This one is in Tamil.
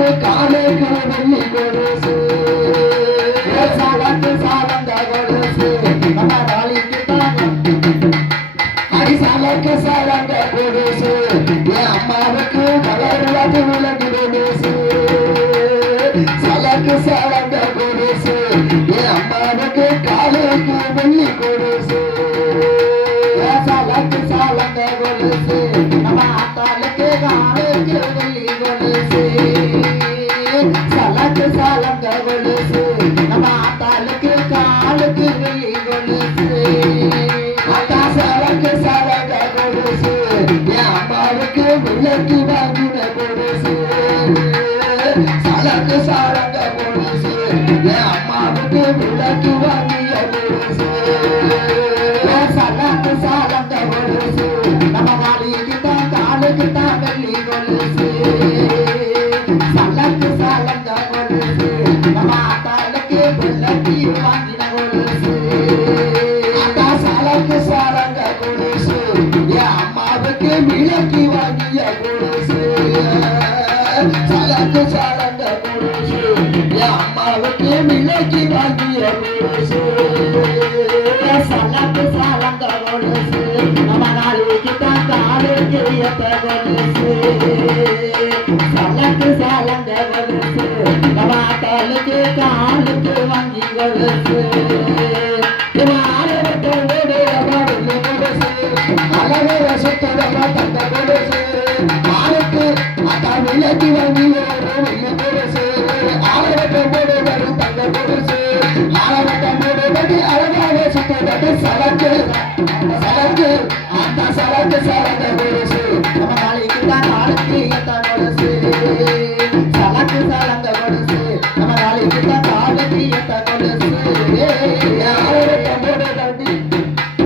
சாவத்து காலே கலவல்லி கொடுசு சாவத்து சாவந்த கொடுசு நம்ம வாழிக்கு தானம் அடி சாலக்கு சாவந்த கொடுசு என் அம்மாவுக்கு கலருவது உலகு கொடுசு சாலக்கு சாவந்த கொடுசு என் அம்மாவுக்கு காலுக்கு வெள்ளி கொடுசு அம்மாவுக்கு விளக்கு வாங்கி சலத்து சலந்த ஒழுசு நம்ம வாலிக்கு தான் காலுக்கு தான் வெள்ளி கொலுசு. சலத்து சலந்த ஒழுசு நம்ம ஆத்தாளுக்கு விளக்கு வாங்கின ஒழுசு சலத்து சலந்த கொலுசு. என் அம்மாவுக்கு விளக்கு வாங்கிய கொலுசு. அம்மாவுக்கு மில்லக்கி வாங்கிய பேசு சலத்து சலந்த கொலுசு. நம்ம நாளைக்கு தான் காலுக்கு ஏத்த கொலுசு. சலத்து சலந்த கொலுசு. நம்ம காலுக்கு காலுக்கு தந்த கொலுசு.